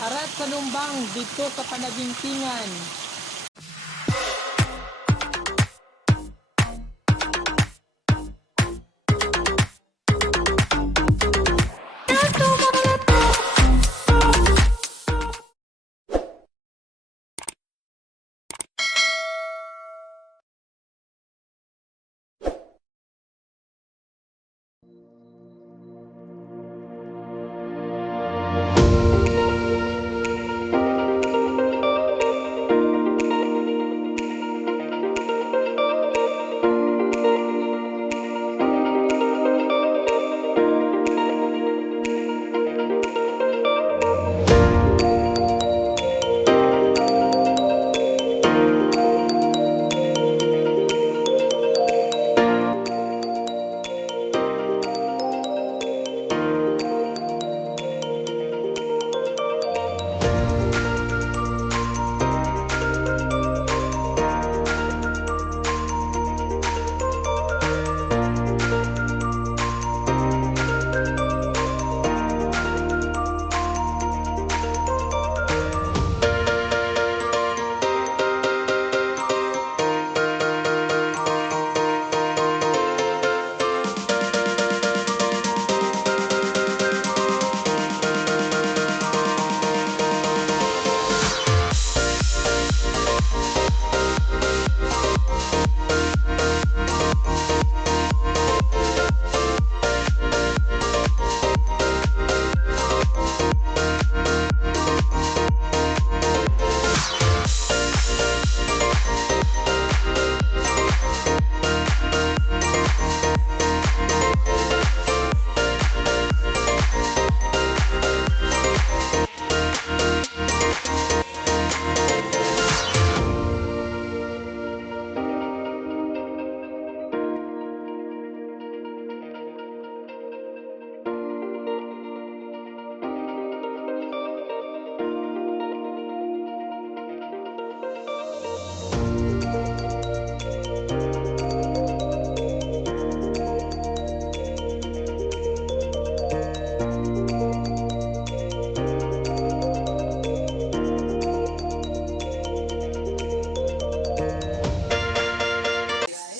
Arat sa lumbang dito sa Panagingtingan.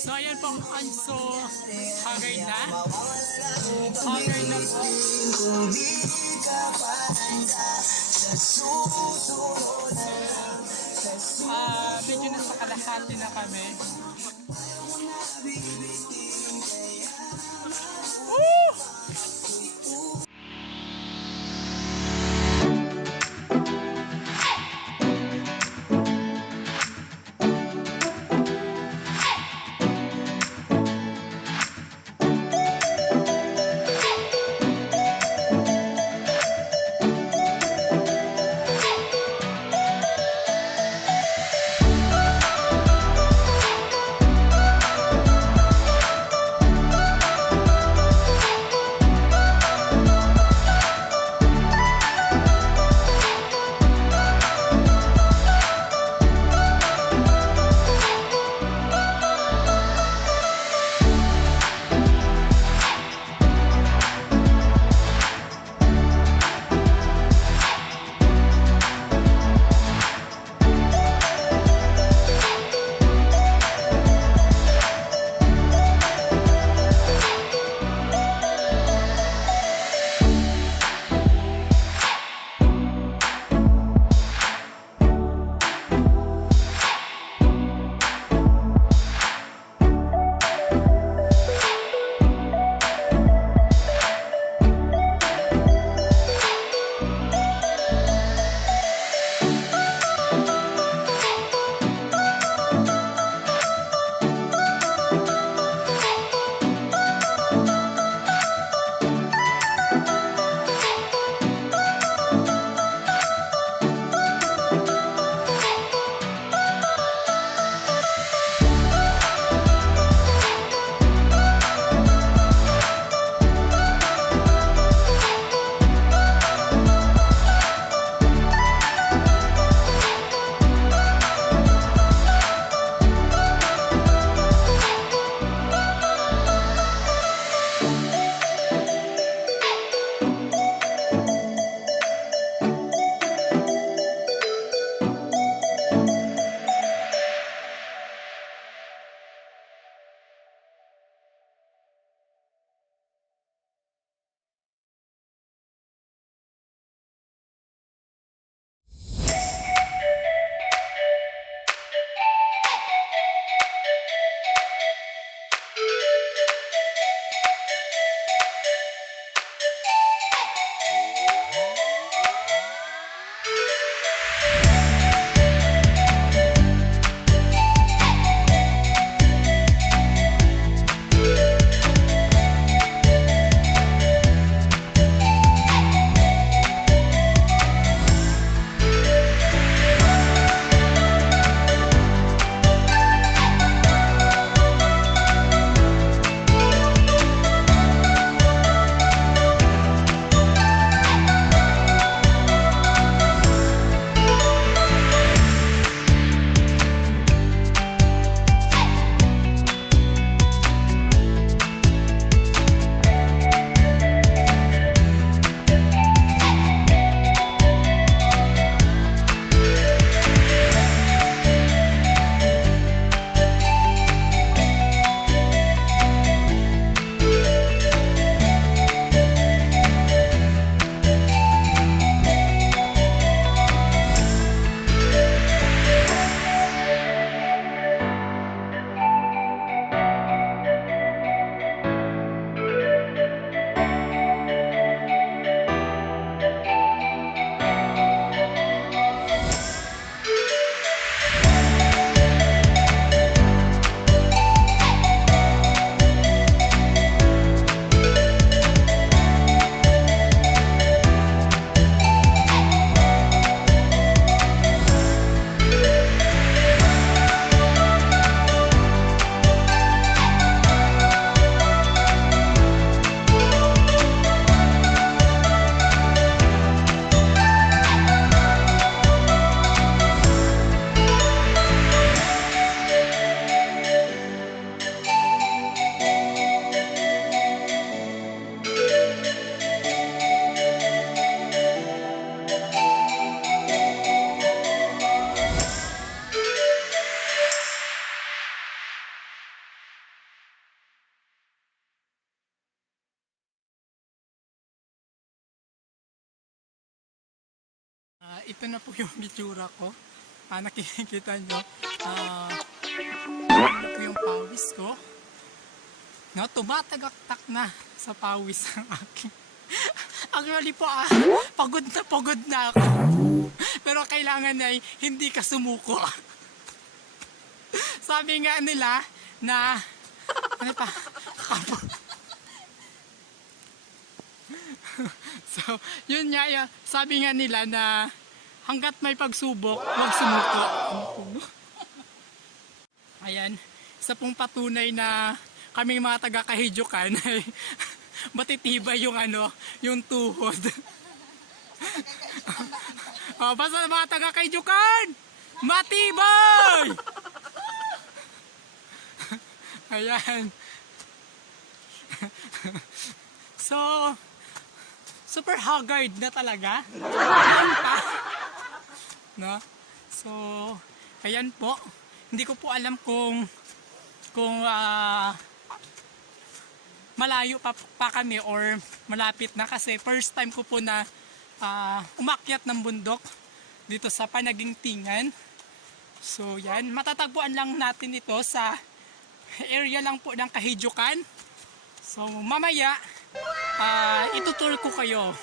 So ayan po, Anso, hagay na. Hagay na po. Medyo nasa kalahati na kami. Woo! ito na po yung itsura ko. Nakikita nyo. Ito po yung pawis ko. No, tumatagaktak na sa pawis ang aking. Actually po, pagod na ako. Pero kailangan ay hindi ka sumuko. Sabi nga nila na, ano pa, so, yun nga, sabi nga nila na hanggat may pagsubok, huwag sumuko. Ayan, isa pong patunay na kaming mga taga-Kahidyokan ay matitibay yung yung tuhod. Basta mga taga-Kahidyokan, matibay! Ayan. So, super haggard na talaga. No? So, ayan po. Hindi ko po alam kung malayo pa kami or malapit na kasi first time ko po na umakyat ng bundok dito sa Panagintingan. So, yan. Matatagpuan lang natin ito sa area lang po ng Kahidyokan. So, mamaya itutur ko kayo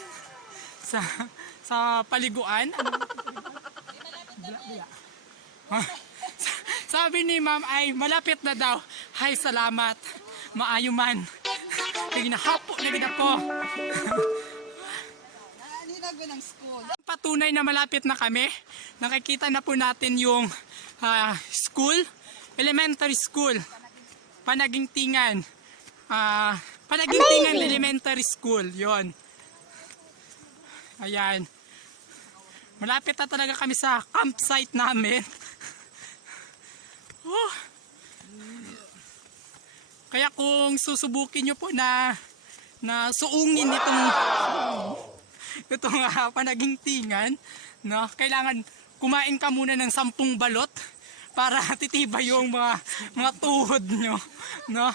sa paliguan. Sabi ni ma'am ay malapit na daw. Hay, salamat. Maayo man. Lagi na hapo, lagi na po. Patunay na malapit na kami. Nakikita na po natin yung school, elementary school. Panagintingan. Panagintingan Elementary School. Yon. Ayan. Malapit na talaga kami sa campsite namin. Kaya kung susubukin nyo po na suungin itong Panagintingan, no, kailangan kumain ka muna ng 10 balot para titibay yung mga tuhod nyo, no?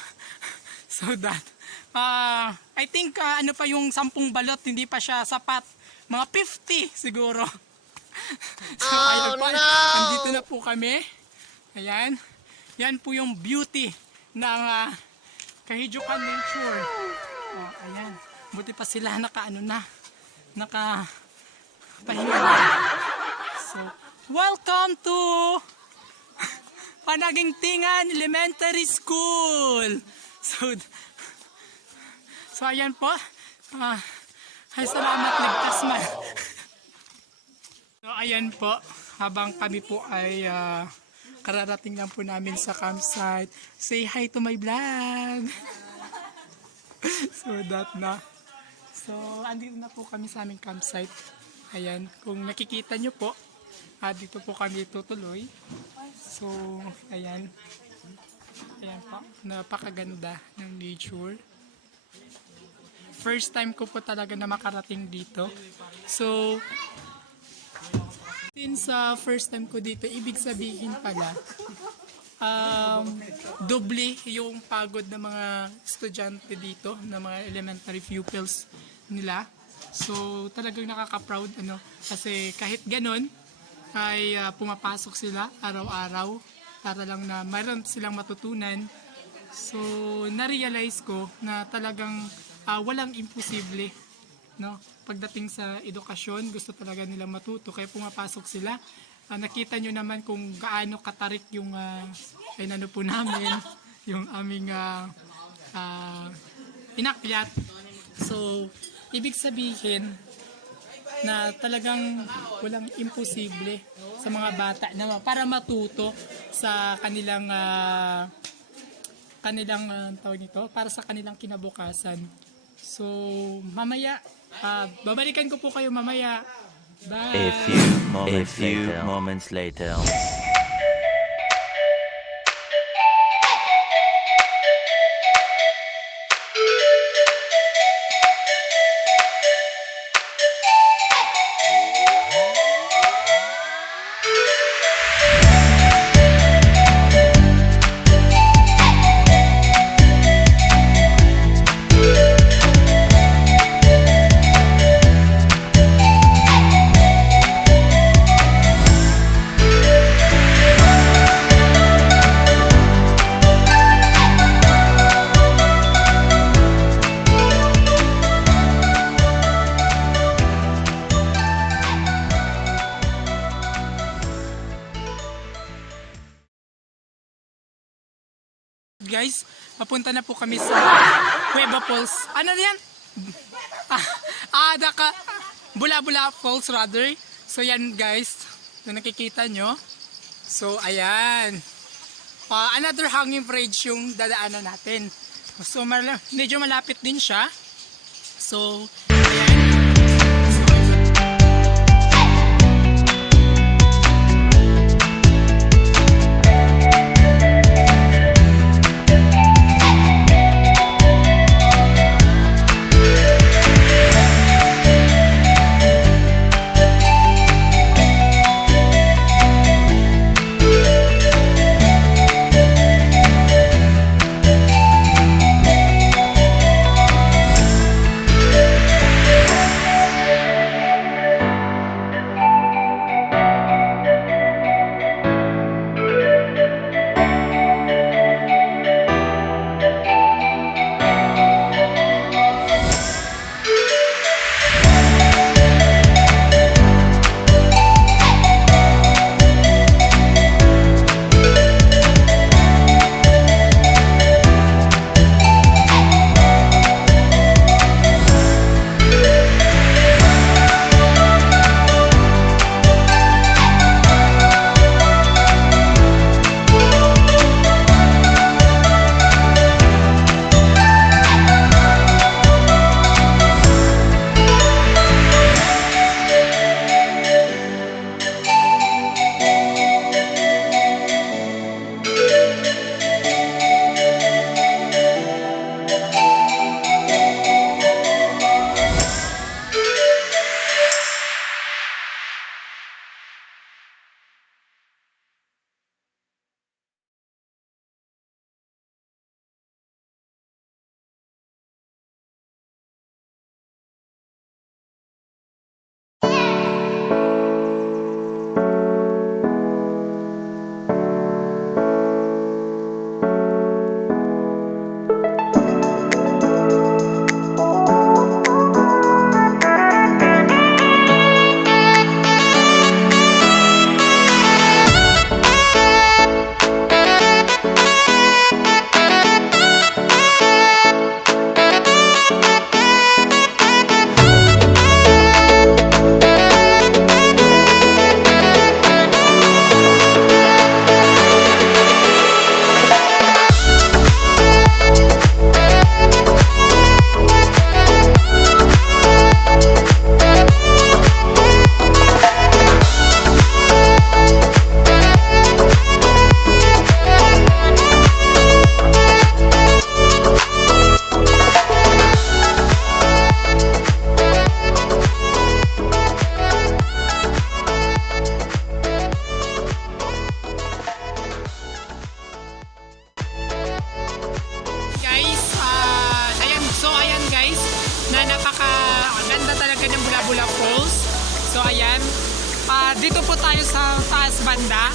So that I think ano pa yung 10 balot, hindi pa siya sapat. Mga 50 siguro. So, ayun po, andito na po kami. Ayan. Yan po yung beauty ng Kahidyokan nature. Ayan. Buti pa sila nakapahinga na. So, welcome to Panagintingan Elementary School. So ayan po. Ay, salamat, ligtas man. So ayan po, habang kami po ay kararating lang po namin sa campsite. Say hi to my vlog. So that na. So andito na po kami sa aming campsite. Ayan, kung nakikita nyo po, dito po kami tutuloy. So ayan. Ayan po, napakaganda ng nature. First time ko po talaga na makarating dito. So, since first time ko dito, ibig sabihin pala, doble yung pagod ng mga estudyante dito, ng mga elementary pupils nila. So, talagang nakaka-proud, kasi kahit ganun, ay pumapasok sila araw-araw para lang na mayroon silang matutunan. So, na-realize ko na talagang walang imposible, no? Pagdating sa edukasyon, gusto talaga nila matuto, kaya pumapasok sila. Nakita nyo naman kung gaano katarik yung po namin, yung aming inakyat. So, ibig sabihin na talagang walang imposible sa mga bata na para matuto sa kanilang tawag nito, para sa kanilang kinabukasan. So, mamaya, babalikan ko po kayo mamaya. Bye! A few moments later. guys, papunta na po kami sa Cueva Falls. Ano yan? Bula-Bula Falls rather. So yan guys, na nakikita nyo. So ayan. Another hanging bridge yung dadaanan natin. So medyo malapit din siya. So ayan. Napakaganda talaga ng Bula-Bula Falls. So ayan, dito po tayo sa taas banda.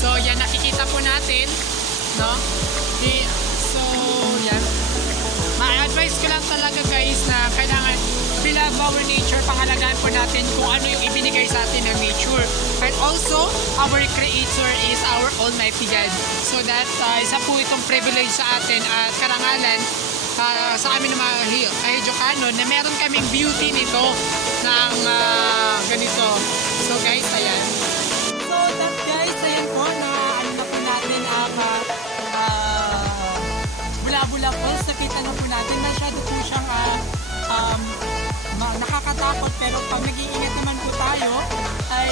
So yan, nakikita po natin, no? So yan, ma-advise ko lang talaga guys na kailangan beloved our nature, pangalagaan po natin kung ano yung ibinigay sa atin ng nature. And also, our creator is our Almighty God. So that isa po itong privilege sa atin at karangalan sa amin ng mga Ilocano na meron kaming beauty nito ng ganito. So guys, ayan. So that guys, ayan po na ano na po natin Bula-Bula Falls. Nakita na po natin, masyado po siyang nakakatakot, pero pag nag-iingat naman po tayo ay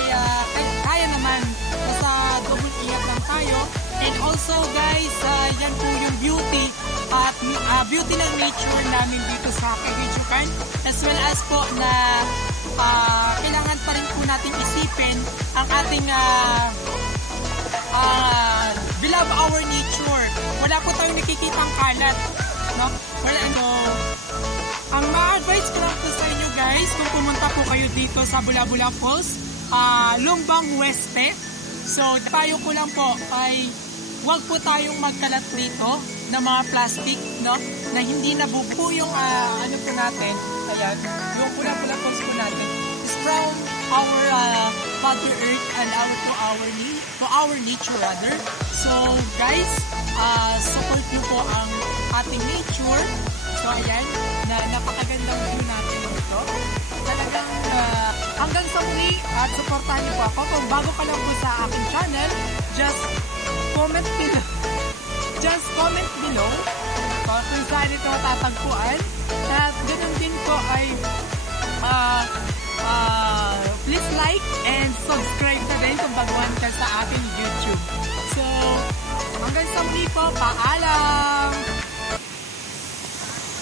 kaya naman, basta double ingat lang tayo. And also guys, yan po yung beauty at beauty ng nature namin dito sa Cagayan, as well as po na kailangan pa rin po natin isipin ang ating beloved our nature. Wala po tayong nakikitang kalat, no? Wala, no? Ang ma-advise ko lang po sa inyo guys, kung pumunta po kayo dito sa Bula-Bula Falls, Lumbang Weste. So, payo ko lang po ay huwag po tayong magkalat dito ng mga plastic, no? Na hindi nabubuo yung ano po natin. Ayan, yung Bula-Bula Falls po natin is from our Mother Earth and our to our nature rather. So guys, support nyo po ang ating nature. So ayan, na napakagandang view natin dito. Talagang hanggang sa muli at supportahan niyo po ako. Kung bago ka lang po sa aking channel, just comment below. Just comment below kung saan ito matatagpuan. At ganun din po ay please like and subscribe na rin kung baguhan ka sa ating YouTube. So, hanggang sa muli po, paalam!